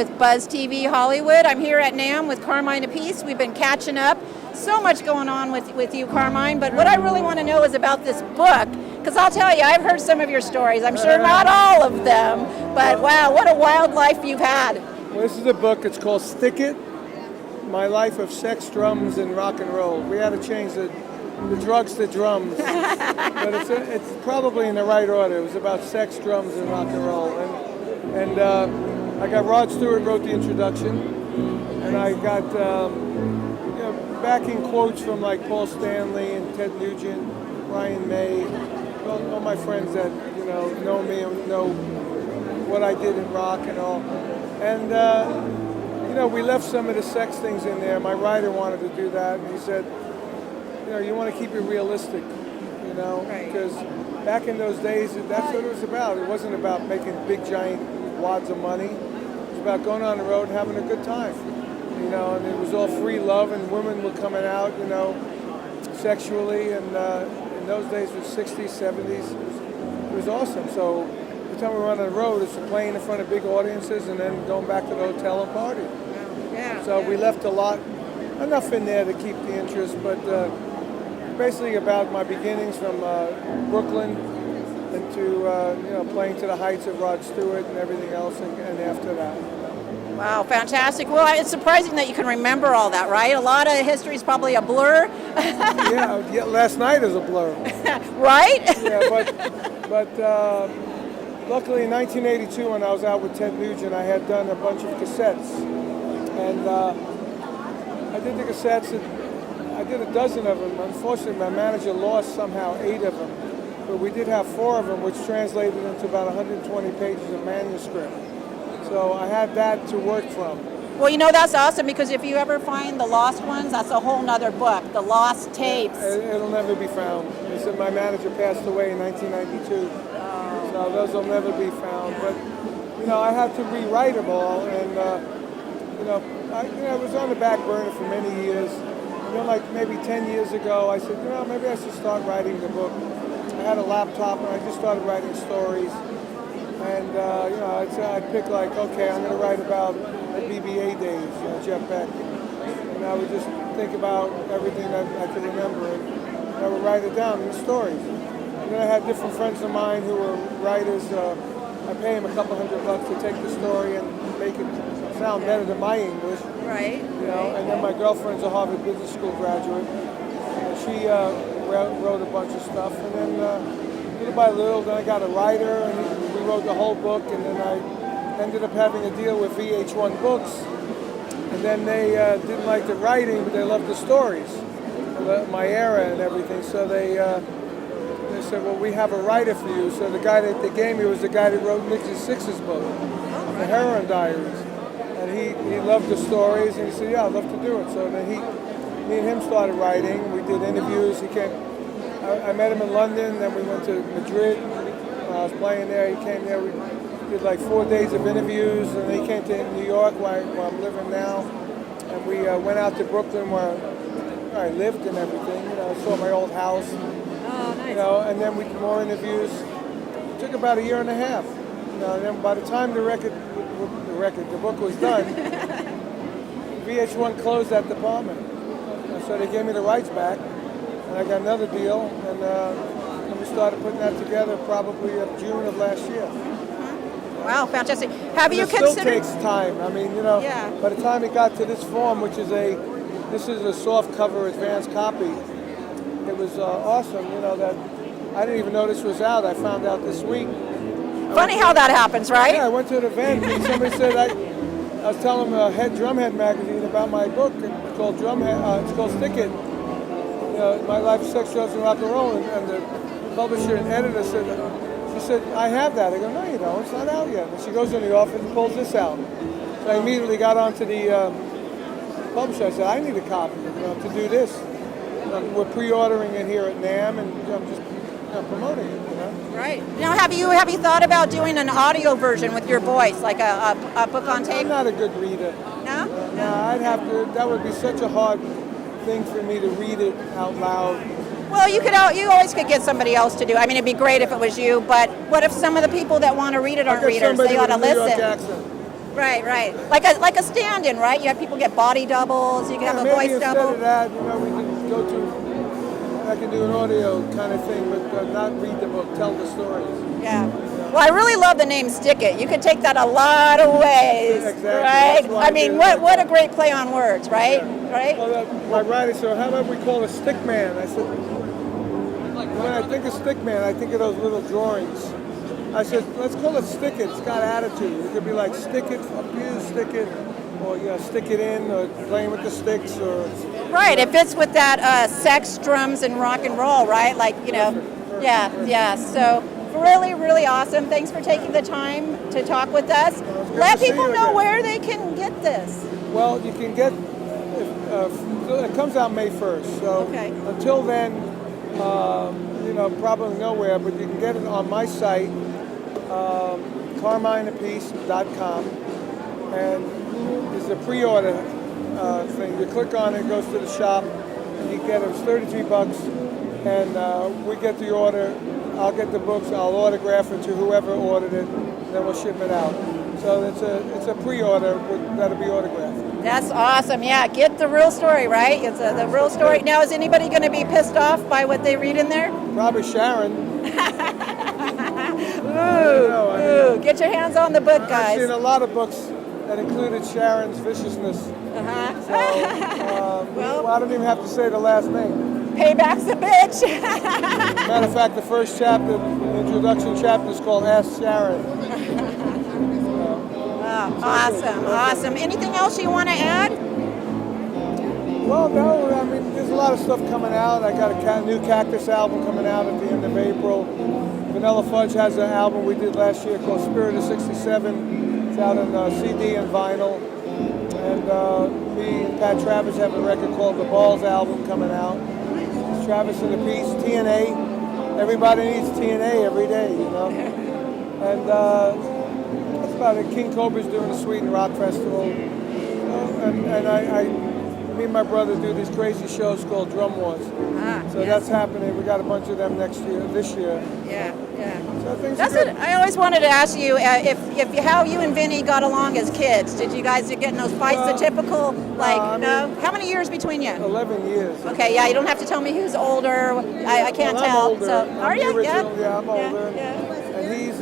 with Buzz TV Hollywood. I'm here at NAMM with Carmine Appice. We've been catching up. So much going on with you, Carmine, but what I really want to know is about this book, because I'll tell you, I've heard some of your stories. I'm sure not all of them, but wow, what a wild life you've had. Well, this is a book. It's called Stick It, My Life of Sex, Drums, and Rock and Roll. We had to change the drugs to drums, but it's probably in the right order. It was about sex, drums, and rock and roll. And I got Rod Stewart wrote the introduction, and I got backing quotes from like Paul Stanley and Ted Nugent, Brian May, all my friends that know me and know what I did in rock and all. And we left some of the sex things in there. My writer wanted to do that, and he said, you want to keep it realistic, because back in those days, that's what it was about. It wasn't about making big, giant wads of money. It was about going on the road and having a good time, and it was all free love, and women were coming out, sexually, and in those days, it was 60s, 70s. It was awesome. So every time we were on the road, it's playing in front of big audiences and then going back to the hotel and party. So we left enough in there to keep the interest, but basically about my beginnings from Brooklyn into playing to the heights of Rod Stewart and everything else, and after that. Wow, fantastic. Well, it's surprising that you can remember all that, right? A lot of history is probably a blur. yeah, last night is a blur. Right? Yeah, but luckily in 1982 when I was out with Ted Nugent, I had done a bunch of cassettes. And I did the cassettes, I did a dozen of them. Unfortunately, my manager lost somehow 8 of them. But we did have 4 of them, which translated into about 120 pages of manuscript. So I had that to work from. Well, that's awesome, because if you ever find the lost ones, that's a whole nother book, the lost tapes. It'll never be found. He said my manager passed away in 1992. So those will never be found. But, I had to rewrite them all. And, I was on the back burner for many years. Like maybe 10 years ago, I said, maybe I should start writing the book. I had a laptop and I just started writing stories. And, I'd pick like, okay, I'm going to write about the BBA days, Jeff Beck. And I would just think about everything that I could remember, and I would write it down in the stories. And then I had different friends of mine who were writers. I pay them a couple $100 to take the story and make it sound better than my English. Right. And then my girlfriend's a Harvard Business School graduate. And she wrote a bunch of stuff. And then little by little, then I got a writer, and we wrote the whole book. And then I ended up having a deal with VH1 Books. And then they didn't like the writing, but they loved the stories, my era and everything. So they said, well, we have a writer for you. So the guy that they gave me was the guy that wrote Nikki Sixx's book, The Heroin Diaries. And he loved the stories, and he said, yeah, I'd love to do it. So then me and him started writing. We did interviews. He came. I met him in London, then we went to Madrid. When I was playing there, he came there. We did like 4 days of interviews, and then he came to New York, where I'm living now. And we went out to Brooklyn, where I lived and everything. Saw my old house. Oh, nice. And then we did more interviews. It took about a year and a half. And then by the time the book was done, VH1 closed that department. And so they gave me the rights back, and I got another deal, and we started putting that together probably June of last year. Wow, fantastic. Have you considered? It still takes time. I mean, by the time it got to this form, which is this is a soft cover advanced copy, it was awesome, that I didn't even know this was out. I found out this week. Funny how that happens, right? Yeah, I went to an event and somebody said, I was telling Drumhead magazine about my book. It's called it's called Stick It. My Life, Sex, Drugs, and Rock and Roll. And the publisher and editor said, she said, I have that. I go, no, you don't. It's not out yet. And she goes in the office and pulls this out. So I immediately got onto the publisher. I said, I need a copy to do this. We're pre-ordering it here at NAMM, and I'm just promoting it. Right. Now, have you thought about doing an audio version with your voice, like a book on tape? I'm not a good reader. No? No, I'd have to. That would be such a hard thing for me to read it out loud. Well, you always could get somebody else to do. I mean, it'd be great if it was you, but what if some of the people that want to read it aren't readers? They ought to listen. Right, right. Like a stand-in, right? You have people get body doubles. You can have a maybe voice instead double. of that, you know, we can go to. I can do an audio kind of thing, but not read the book, tell the stories. Yeah. Well, I really love the name Stick It. You could take that a lot of ways, Exactly. right? That's why I mean, what a great play on words, right? Yeah. Right? Well, my writer said, how about we call it Stick Man? I said, when I think of Stick Man, I think of those little drawings. I said, let's call it Stick It. It's got attitude. It could be like Stick It, abuse, Stick It, or stick it in, or playing with the sticks, or. Right. It fits with that sex, drums, and rock and roll, right? Like, Perfect. yeah. So really, really awesome. Thanks for taking the time to talk with us. Let people know where they can get this. Well, you can get, it comes out May 1st, so Okay. until then, probably nowhere, but you can get it on my site, CarmineAppice.com, and there's a pre-order thing. You click on it, it goes to the shop, and you get it. It's $33, and we get the order. I'll get the books. I'll autograph it to whoever ordered it, and then we'll ship it out. So it's a pre-order that'll be autographed. That's awesome. Yeah, get the real story, right? It's the real story. Now, is anybody going to be pissed off by what they read in there? Probably Sharon. Ooh, get your hands on the book, guys. I've seen a lot of books that included Sharon's viciousness. Uh-huh. Well, I don't even have to say the last name. Payback's a bitch. Matter of fact, the first chapter, the introduction chapter, is called Ask Sharon. Awesome. Anything else you want to add? Well, no, I mean, there's a lot of stuff coming out. I got a new Cactus album coming out at the end of April. Vanilla Fudge has an album we did last year called Spirit of 67. It's out on CD and vinyl. And me and Pat Travis have a record called The Balls album coming out. It's Travis and the Piece, TNA. Everybody needs TNA every day, you know. And that's about it. King Cobra's doing a Sweden Rock Festival. And me and my brother do these crazy shows called Drum Wars. So that's happening. We got a bunch of them this year. Yeah. So things That's are good. it. I always wanted to ask you if how you and Vinny got along as kids. Did you guys get in those fights? The typical, no? How many years between you? 11 years. Okay, yeah. You don't have to tell me who's older. I can't Well, tell. I'm older. So, I'm are the you? original. Yeah, I'm Yeah, older. yeah. And he's,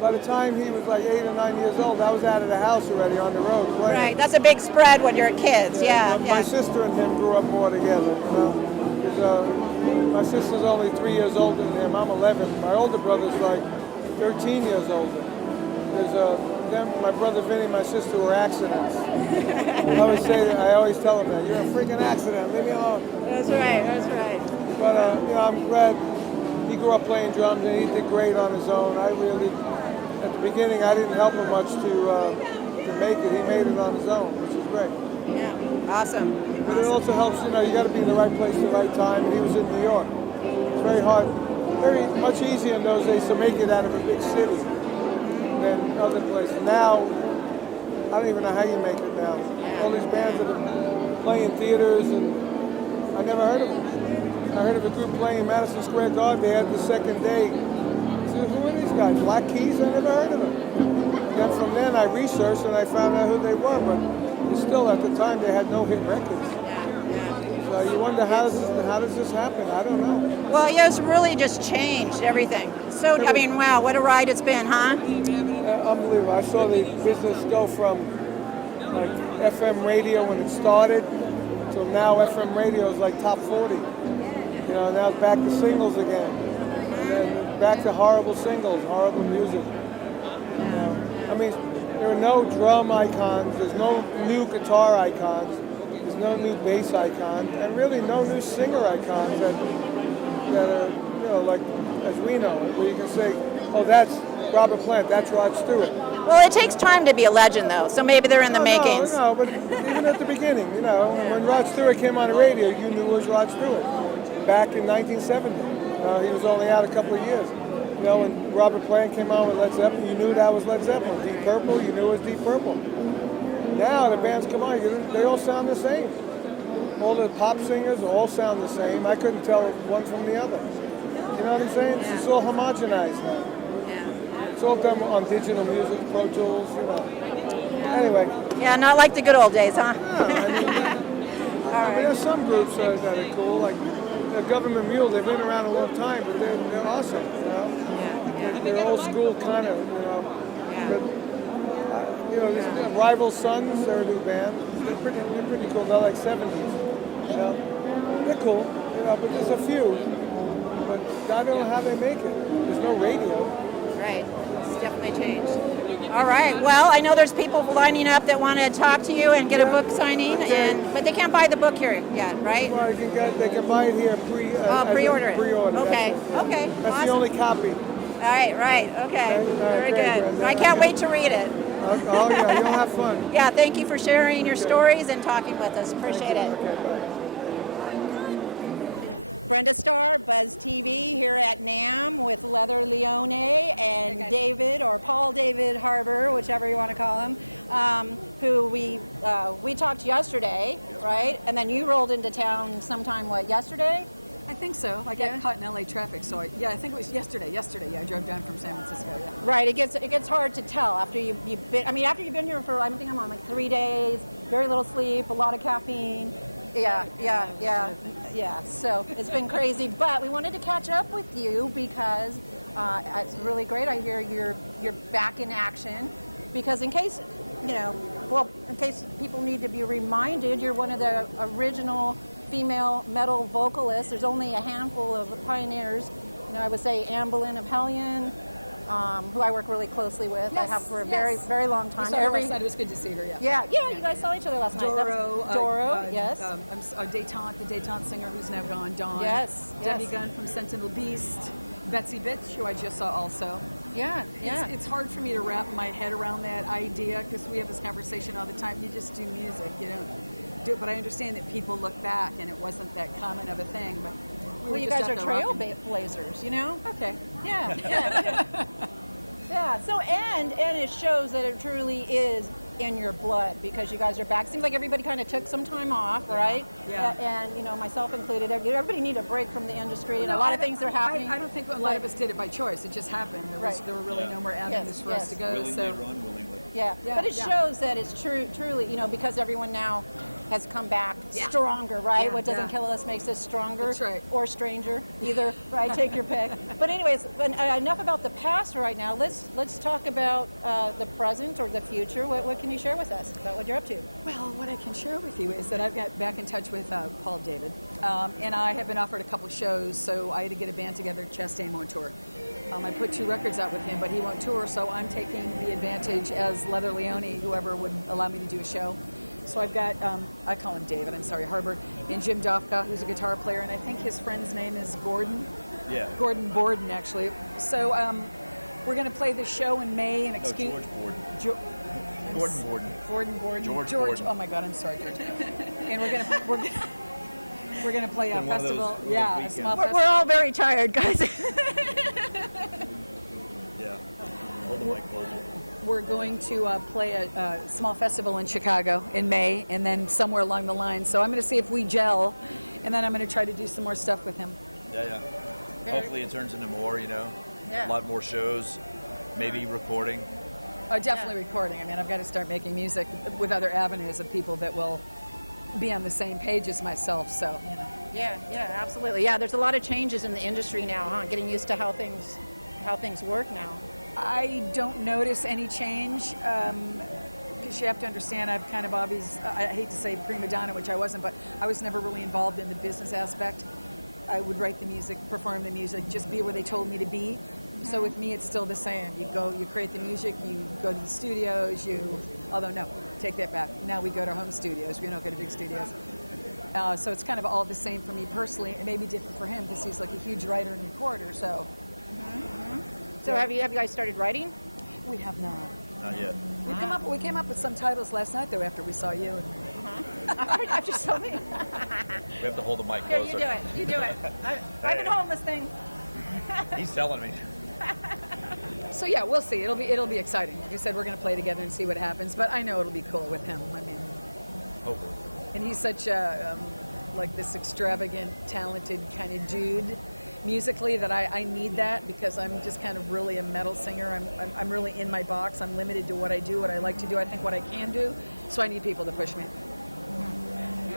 by the time he was like 8 or 9 years old, I was out of the house already on the road playing. Right. That's a big spread when you're kids. Yeah. My sister and him grew up more together, you know. 'Cause, my sister's only 3 years older than him. I'm 11. My older brother's like 13 years older. There's my brother Vinny and my sister were accidents. I always say that. I always tell him that. You're a freaking accident. Leave me alone. That's right. But I'm glad he grew up playing drums and he did great on his own. At the beginning, I didn't help him much to make it. He made it on his own, which is great. Yeah. Awesome. But it also helps, you got to be in the right place at the right time, and he was in New York. It's very hard, very much easier in those days to make it out of a big city than other places. Now, I don't even know how you make it now. All these bands that are playing theaters, and I never heard of them. I heard of a group playing Madison Square Garden. They had the second day. I said, who are these guys? Black Keys? I never heard of them. And then from then I researched and I found out who they were, but still at the time they had no hit records. So you wonder how does this happen? I don't know. Well, yeah, it's really just changed everything. So, I mean, wow, what a ride it's been, huh? Unbelievable. I saw the business go from like FM radio when it started till now FM radio is like top 40. Now it's back to singles again. And then back to horrible singles, horrible music. I mean, there are no drum icons, there's no new guitar icons, there's no new bass icon, and really no new singer icons that are, like, as we know, where you can say, oh, that's Robert Plant, that's Rod Stewart. Well, it takes time to be a legend, though, so maybe they're in the makings. No, but even at the beginning, when Rod Stewart came on the radio, you knew it was Rod Stewart. Back in 1970, he was only out a couple of years. When Robert Plant came on with Led Zeppelin, you knew that was Led Zeppelin. Deep Purple, you knew it was Deep Purple. Now the bands come on, they all sound the same. All the pop singers all sound the same. I couldn't tell one from the other. You know what I'm saying? It's all homogenized now. It's all done on digital music, Pro Tools, you know. Anyway. Yeah, not like the good old days, huh? Yeah, I mean, there's some groups that are cool, like the Government Mule. They've been around a long time, but they're awesome, you know. They're old school kind of, you know. But, you know, these Rival Sons, they're a new band. They're pretty cool. They're like 70s, you know. They're cool, you know, but there's a few. But I don't know how they make it. There's no radio. Right. It's definitely changed. All right. Well, I know there's people lining up that want to talk to you and get a book signing, but they can't buy the book here yet, right? Well, they can buy it here pre-order it. Pre-order. Okay. Okay. That's Awesome. the only copy. Right. Okay. Very great, good. Brenda. I can't wait to read it. Oh yeah, you'll have fun. Yeah. Thank you for sharing your stories and talking with us. Appreciate it. Okay, bye. Brenda Starr, Buzz TV, here at NAMM with Leather Leone and David, or Paul David Harbor, whichever you want to call him, who we talked yesterday, right? And then you rolled into town sometime, yesterday? I think so. I got caught in LA traffic, so I think it was yesterday. Yeah, I drove down from San Francisco. Yeah. Right. It gets hard to tell after you've been here for, I think I'm on 3 days, very little sleep, a lot of caffeine. Yeah. So it's been crazy, but we wanted to catch up with you because it's really great. I hear you're back in action, because in case people need to be reminded, you're one of the original female metal vocalists. There's only a handful of pioneers. I would say Amberlynn of Hellion, who I work really closely with. Yes, I have for a very, very long time. We saw her last night. It was good to see her. Yeah. You guys saw each other last night. Doro, yes. Détente, the Détente singer who's now gone. Dawn. Yes. Debbie Gunn from Sentinel Beast. Betsy Bitch, who I just saw also. Yeah. It's hard for me to wrap my head around that idea, because we have this conversation all the time. You just do music, you don't do it. But I understand that people look back and it wasn't that common of a thing. But well, you guys are trailblazers, you know? Okay. Yeah. Yeah. So, and it shows that it truly is in your blood, because you guys are back. Seems like everybody kind of took some time off, right? Yeah. And myself included, everybody needed a break from the industry, and a lot of things are happening. I don't think a lot of us did it by choice. It just happened. There were really no more avenues for us to go. Willingly. Yeah, but it shows that it's truly, because everyone now has come back stronger, right? Yeah, what doesn't kill us makes us stronger. That's right. Or stranger, either, right? Take your pick. But anyways, enough about the past right now. Let's talk about the present or the future. What can you share with us about what you're up to? Well, what I can share with you is that I've got back in touch with Paul David, and I have been offered a couple shows, so I had to get a band together. Chastain won't tour. I put 2 records out with him, but he won't tour, so I'm taking the advantage as Leather Leone, whoever would allow me to do a show. So I've got, I call him David, I'm sorry, Harbor, and Jim Dofka, who's a guitar player, and I think his friend's name is Gordon. Yeah. Gordon Borden, actually. So we're going to play the show in May, and George Borden. Gordon Borden. Gordon Borden. George George. Borden. Oh my God, I'm sorry, George. And we're gonna play a festival. One of those a small weekends. festival. We're all very tired, guys. Yeah. Hold the mic closer. We're going to play a small festival in Chicago in May, and then somewhere along the line. So I'm going to see if we gel, and then I'm going to try to do some more stuff with him. Yeah. Hopefully it turns into more, Yeah. a lot more shows, maybe recording. Definitely recording. I mean, I've got to start making music with other avenues of people that will be on the same page as myself. So, Yeah, absolutely. Yeah, there's a lot of changes in the industry now, huh? Getting used to how things work now. I don't notice any change, because you have to understand I've kind of always, I hate to say prima donna, which I wasn't, but I was never really involved in the business aspect. I would write the music, perform the music, just be where they told me to be. So with me, it's still the same. You go, you create the music, you go to the studios, although no, take that back. Now we go to home studios, we don't go to big studios. So it's kind of all the same for me personally. It may be different for him because he's like a huge writer and recorder, so. So have you guys started writing? We have not. Not yet. We came up with some titles last night though after we saw you. After so many. We have to hold the mic Here, closer. you do it. I've been holding this thing. He's telling me. So yeah, we'll see. It'll be exciting. Like I said, we're gonna play together and see what happens. But I know it'll be cool with him. I mean, Hopefully. and he's such a like this extravagant, talented kind of dude. musically that I need that because I'm just kind of really a metal singer. I'm really in my box. I'm limited to what I do, what I like to do. I think what I can do. So I need people to push me.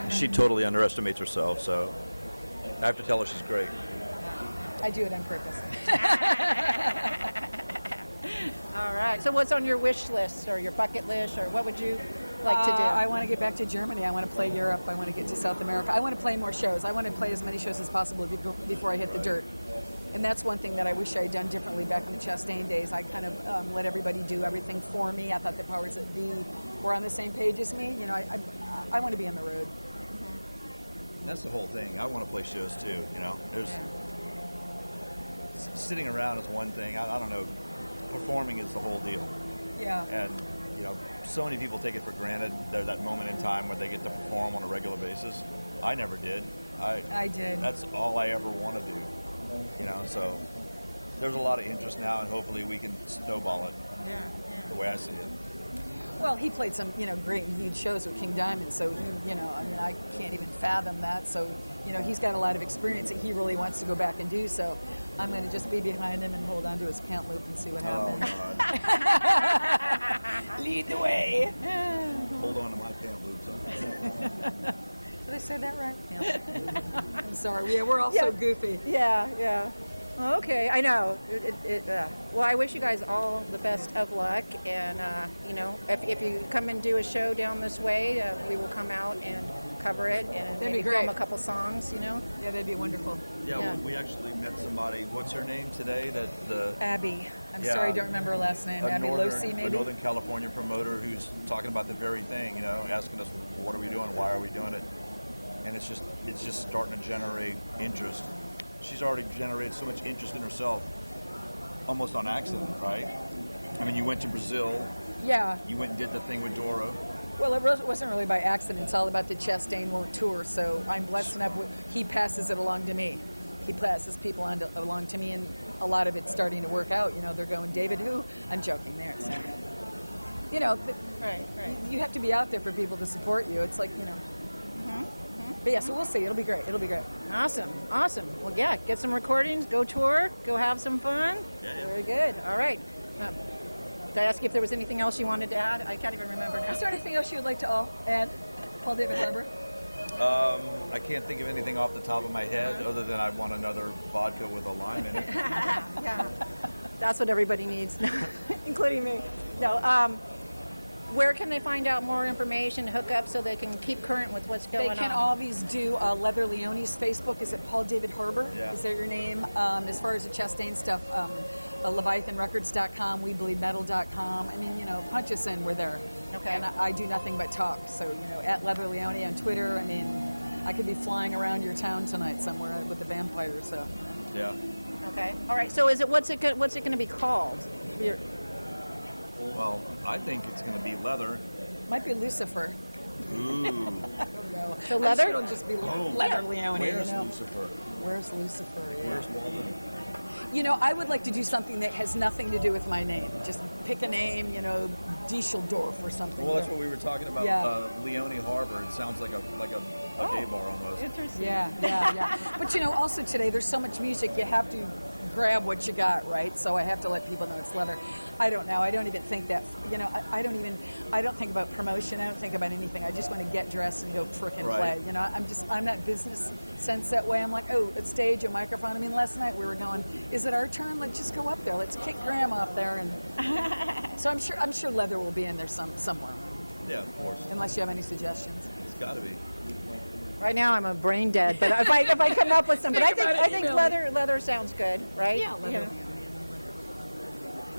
She totally underestimates herself, so I have to tell her she's great. I do it on purpose. All right. So what's on your wish list or your bucket list, or what would you like to do? I want to get back to Germany. I want to play Europe. I want to get to South America. I want to play more shows. I want to play as many shows as possible before I hit the dirt. And that's one thing that I wish I had done differently back in the Chastain days. I kind of let everybody do everything for me. I thought the powers that be were on the same page as me. You know, I want to be on the road. That's the whole thing. I want to play shows too. You know, there's sitting around is one thing. I don't know. Performing is the whole deal. Yeah. And you know, so many people take it for granted. There's that moment in time where they get to perform on a regular basis. I never did. I did. That's all I ever want to do. You know, so there's a lot of interest now, and hopefully we can snowball it. Yeah. The way I see it. Well, he played some, great and huge shows with King Diamond, so he, I can't even fathom that. So, he's got a lot of experience that he really wants to go back and do. So, I'm going to just be behind him and hold on to his pant loop and see what happens. God. Lead the way. Hold on to my pant loops. Did I say that right? Pant loop. I'm sorry. Yeah, we're all so goofy. Yeah. Okay, I know. Well, I wish you guys all the best of luck, and if you come and do a show down this way, we will come out and cover it and maybe film a couple songs. Yeah, that'd be wonderful. Yeah. Well, we actually met somebody. What's her name today? Abby. I'm sorry, I don't remember her last name. Abby Losi, maybe. A Northern California promoter who's talking about the very thing. Asking us, what are we doing? Why are we doing it? And it's just starting to generate interest. She's already generated so much interest in herself, almost on accident, right? I mean, you went to Brazil. Yeah. You went and did the thing with Doro. Well, it wasn't really by accident. It's all about the Chastain Won't tour. So I'm blessed enough. He passes it along to me. He passes people along to me, and a lot of it's starting to work out. They're going, David who? I'm joking there. So, Right. You have to be out there for people to support you. It's like, But yeah, so we'll see. It'll be great. Awesome. Well, yeah, get some recordings, go tour, go have some fun. Yeah. Very good. All right. Did I ask you if there was anything else you wanted to add? I can't even remember now. Is there anything else you would like to add, Paul David Harbour? I can't think of anything off the top of my head other than I want another vodka with a lime in it. Yeah. That's what everybody needs, including me. No. Where can they find out more information, hook up so they can keep current with what's going on? They can always do Leather Leone's Facebook. Is it Paul David Harbour? Yeah. Is that your name? As far as the Chastain stuff, LeviathanRecords.com, WeBleedMetal.com. I mean, punch us in, we're there. Okay. And I do nothing but talk. So, at Leather Leone on Twitter. I mean, I could be flying around your town tonight somewhere with the vampires. So. Yeah. Okay. All right. So what's it going to be called? Well, I think it's going to be leather. Might be Lucifer. Ooh. I don't know. So leather? I'm sure it'll just be Leather Leone. Where's Lucifer? Where's Lucifer? Yeah. Where's Walden? I would like to do something that has nothing to do with my name. Just pick a name, Dieseldorf or something. Well, that's what we were talking about. Yeah. Leone Harbor. It sounds like a gay bar almost. Interesting. Yeah. But also today there's so much music, you have to grab what you got, right? So I have to let people know it's leather. I don't know. I don't even think that. I don't think about promotion. I don't think about anything. I just want to get dressed and go frickin' Right. play. I'm not business sense that way. I'm like, a stage, a microphone. I mean, last night we were going, is it our turn? Let's just go up there. Let's kick Graham off there, and so I'm sure leather will be in there somewhere. Yeah, of course. Unless you have any suggestions. It's got to be. Right now I'm a brain dead, but if I come up with some, but I think leather sounds good, right? Yeah, leather.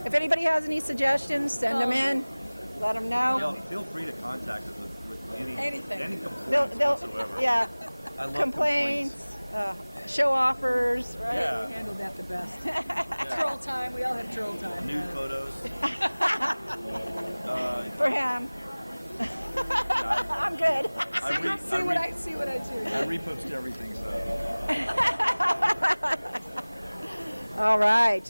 If anybody has any suggestions, send them in. Let them know. Feel free to contact us with Anything. any complaints whatsoever. Yeah. I love Complaints, show offers, right? Yeah. We handled that the best. Troll time. We all have troll time. Nude photos. For him. I'm good. See what I do. I repost everything, so. All right.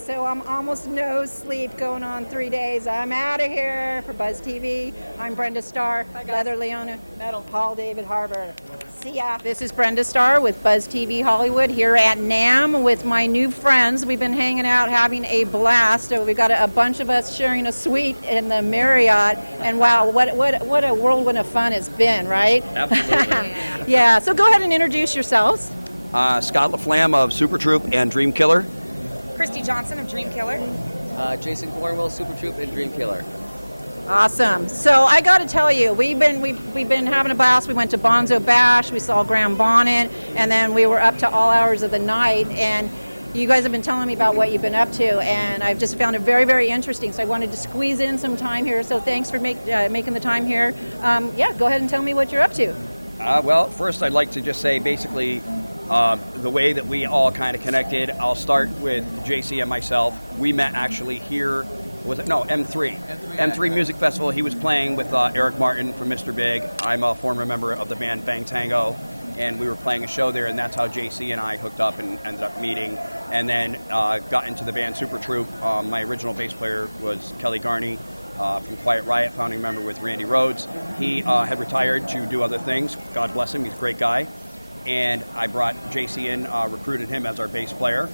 So I'm almost no sleep going on 3 days. I'm out of here for Buzz TV. I'm Brenda Starr, Bye, guys. Leather Leone, Metal. Paul David Harbour. See ya. This is Brenda Starr with Buzz TV Hollywood here at NAMM with my new friends. We've been hanging out, having a blast. We've got a bunch of us sharing a suite in the Marriott, and wow, what a whirlwind of fun it's been, right? Absolutely. Yeah, so go ahead and introduce yourselves. Scott LaFlamme of Super Troop and Dreamkiller. Christy Johnson of Dreamkiller. Jason Cornwell, Super Troop, and Dreamkiller. Awesome. So I got to tell you, we've been having a blast. We went to Bonzo Bash, we saw Graham Bonnet, and then we were up to all hours of the night. And you guys have been telling me about what you've been up to, and I've just found it very, very interesting. So I wanted to squeeze in some time here. So thanks for making the time here. Yeah, go ahead and tell me what you're up to. Well, first I'd like to just say basically the way that we all kind of connected. I'll start with JC and myself. We met actually here. Was it? No, M3. M3 Music Festival. He was playing with Eric Martin from Mr. Big. I'm a former member of the band Bang Tango, and we were playing a show there, and that's how JC and I hooked up and ended up meeting, and then got into the band Super Troop. My original bass player was Kelly Garney from Quiet Riot, founding member with Randy Rhoads. He had retired to do other things. God bless him. He's a great guy. And I brought JC in, recruited him as our bass player.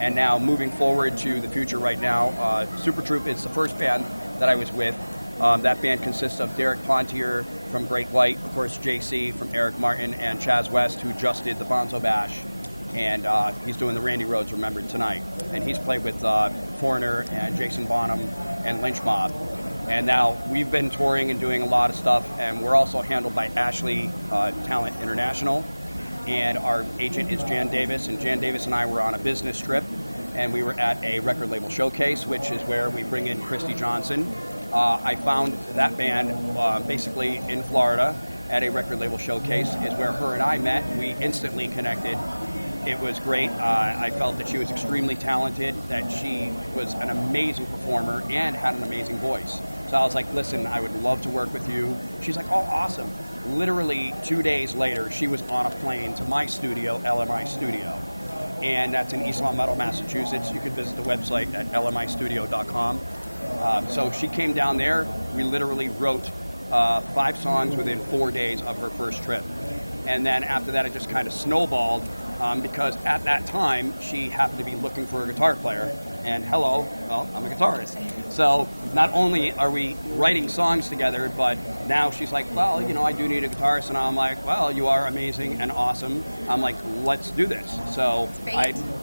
And now moving forward to the future right now, Super Troop is the first band that I was with. That band consists of Derek Pontier from Great White, of course JC from Eric Martin, and Chaz West, who just did the Bonzo Bash. And he's doing the Randy Rhoads Remembered tonight. And he's played with Foreigner and Jason Bonham and Lynch Mob. And now we've been touring and doing a lot of stuff, and we're also handled by Ashley Talent International. And our agent is Jan Davis, and Jan Davis and I were on a business trip, and we were at a record label showcase, which is where we bring in Christy Johnson. I found that band basically in Florida at a record label showcase, is where her and I met. We instantly connected. It was great. I felt that she was extremely talented, that she was an amazing performer and had an amazing voice. So I was like, listen, I would love to work with you. She's like, oh, awesome. Literally 2 days later, she was on a plane to my studio, LMI Studio. And that's in East Long Meadow, Massachusetts. You can visit the website at lmistudio.com. So she came down there. We literally wrote 5 songs within 4 days of her first trip. And then after that, it just kind of snowballed because at that time, she happened to be looking for a guitar player. And hello, well, I'm a guitarist. So not only are we writing songs together, but now she's like, well, you know, I do need a guitarist. And I'm like, well, you are amazing and awesome. I'm like, let's do this. So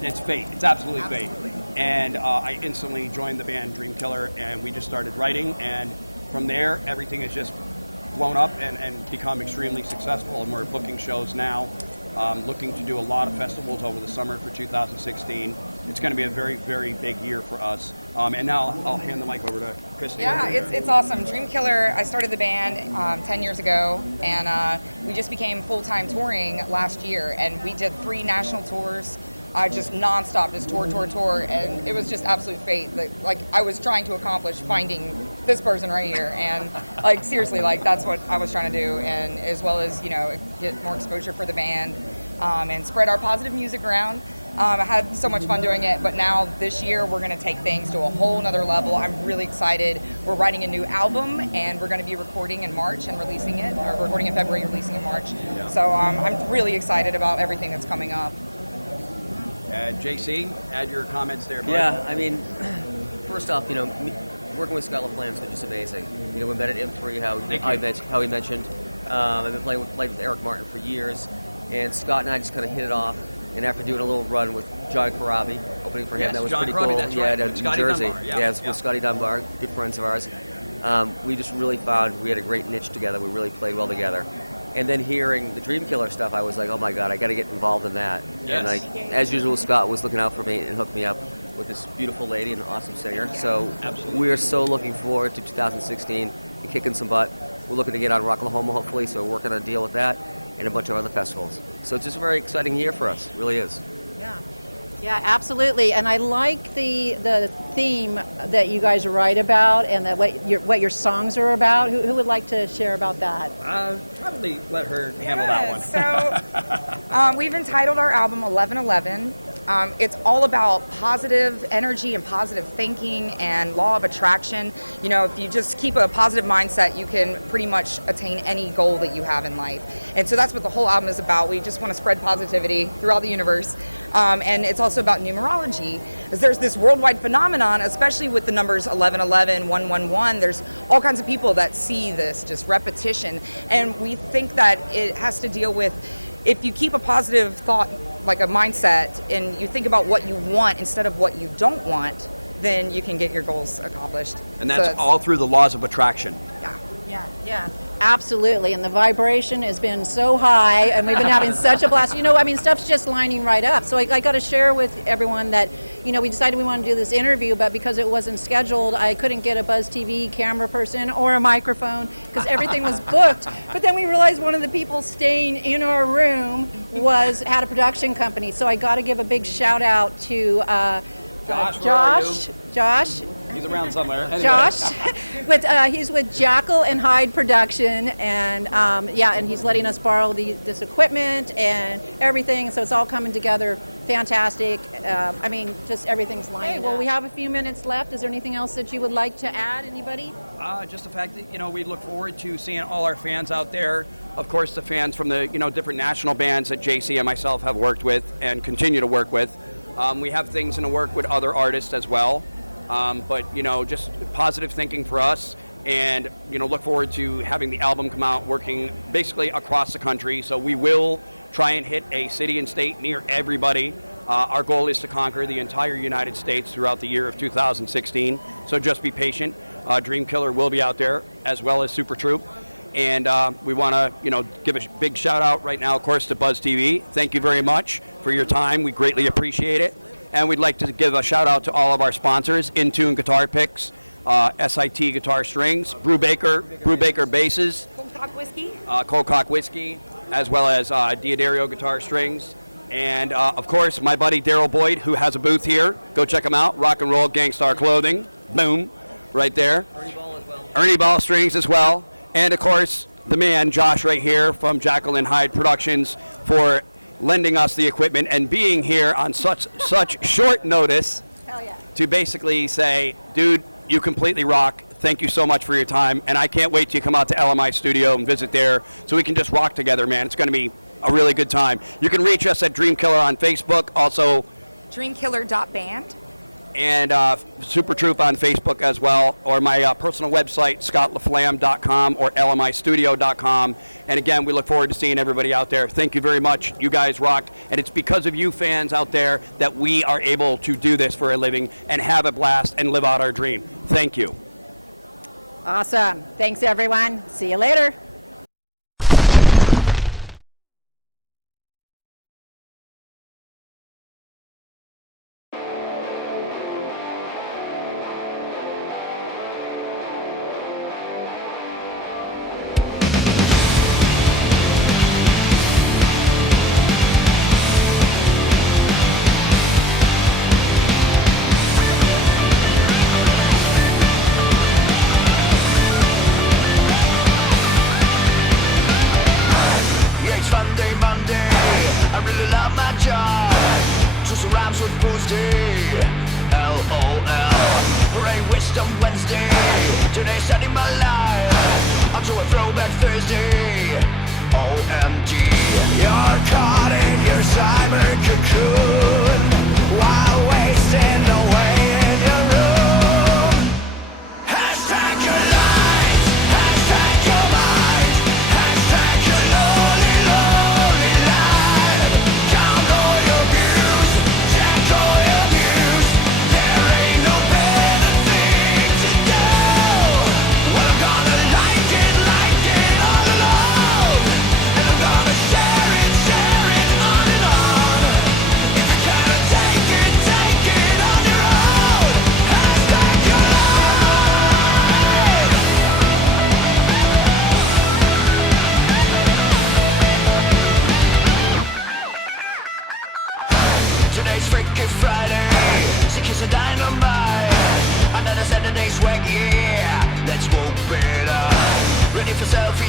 it's fate. It's absolutely fate. And I instantly joined the band Dreamkiller, and we just started writing. And from there, everything has just blown up and become extremely successful. And we're booking shows now. Looking to do a lot of festivals over the summer for 2016. It's going to be a very, very big year for us. And now I'll hand the mic over to Christy. Yeah, it's awesome. Dreamkiller, I started the band 10 years ago, and we just became full-time touring last year, and we did 3 national tours, just nonstop, just tour, and it was just absolute fate. Like I was trying to accomplish finding this person right here, and like seriously, like that's what I was trying to do, and as well as, you know, get more exposure for the band and spread our positive music around. I had so much fun doing it, but now this year we're going to take things to a whole nother level. I'm really excited. We're writing a new album, and we're going to be recording in March and releasing it, or recording in February, releasing in March. Yeah. So I'm really excited about everything that's coming up. JC, add your comments there, bud. Yeah, I mean, first off, you know, working with Scott LaFlamme is just amazing. You know, we met at M3, how he mentioned. I've been playing with Eric Martin for years, and Scott and I just kind of hit it off. And after doing a little run with John Corabi, opening for him, that was John pretty Corabi, cool. that's Yeah, right. in Jersey. Dunbar. With Scotty Dunbar, good friends of ours. We just really found we had a great niche together. We really played well together. And then hearing the Dreamkiller stuff, I was like, oh my God, I got to get involved in that. Yes. And like, as usual, Scott was looking out for me and hooked me up with this beautiful lady and an awesome singer. So we are so looking forward to 2016 and kicking some butt. We're looking to get on Rocklahoma hopefully, so we're working on a deal with that and a bunch of other festivals. So it's just a very exciting year for us, it really is. Yeah, absolutely. And I like the theme that you guys write about, and that what your songs are about. Who would like to share about that? Probably let her handle that one. So we've entitled our album 1111. It's all about positive energy and positive thinking and law of attraction. You know, if you just keep a positive mindset, you can pretty much attain any goal that you have in life. And so that's what the whole album is about. We just want to spread positivity throughout the universe. And it's also about numerology. As there's this worldwide phenomenon, especially with the numbers 1111, 111, there's all kinds of people that see this just repetition. And we think that it has to deal with, if you keep a positive thought, like a mindset, and you think about what you want instead of what you don't want, then you can get your goals accomplished. And that's all through the laws of attraction. Yeah, absolutely. And the vibration has been so high, and we've been having such a blast. You know, I mean, stuff's just lining right up. So I got to share with everyone that, you know, we decided we wanted to do this interview, but because it wasn't scheduled, I couldn't get a Buzz TV camera person or a microphone because everything was booked. But then we realized one of the people staying in our room had a production company. So I got to give a big shout out to Josh. He's around somewhere. Anyway. Josh, he's with Jackal and Hyde Production, and and he's letting us borrow this equipment and everything. So it's all coming together, fantastic. I mean, just everything's lining up. Well, we have a few minutes left. Is there anything else that you would like to add? Anybody? Just the fact that, you know, we look forward to seeing all our fans out there. Of course, the fans from the, you know, different national bands that JC and myself have worked with and continue to work with. We have things in the work with other artists as well. But, you know, just positive thinking for us, and, you know, look forward to having the album come out, working basically across the country. So we will try and hit a city and state near everybody. Our goal is to conquer the entire United States throughout the year of 2016. So just be patient. Dreamkiller will be out there, as well as Super Troop. And we want to, you know, give a big shout out right now, of course, to Buzz TV. Thank you very much for your time. We greatly appreciate it. And we'd like to give a shout out to all of our sponsors: In Tune Guitar Picks, SIT Guitar Strings, Brubaker Basses, Cold Cock Whiskey, as well as Diodario Guitar Strings. And of course, my buddy Daryl Boyd, who has a booth here. Go check him out. Rock and Roll Gangstar Clothing. Boom. Right there. Ernie Ball Strings as well. And of course, the man, Josh, right here from Jackal and Hyde Productions, for lending us the equipment and being here on such short notice. Hell yeah. To basically say, dude, you completely rock. Thank you so much for your time. And I can't wait till you come out to LMI Studio and visit there so we can just rock together, man. It's going to be a really good time. You can reach us at Dreamkiller on Facebook, also Dreamkiller.band. and Super Troop on Facebook as well, or my personal website, scottlaflamme.com or lmistudio.com. And again, we look forward to seeing everybody out there. Thank you very much. You guys rock. And it's because of you fans out there that we are able to do this for a living and have a blast and live out our dream. Thank you. Awesome. Thanks, everyone. See you later.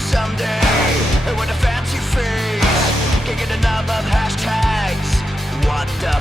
Someday, with a fancy face, can't get enough of hashtags. What the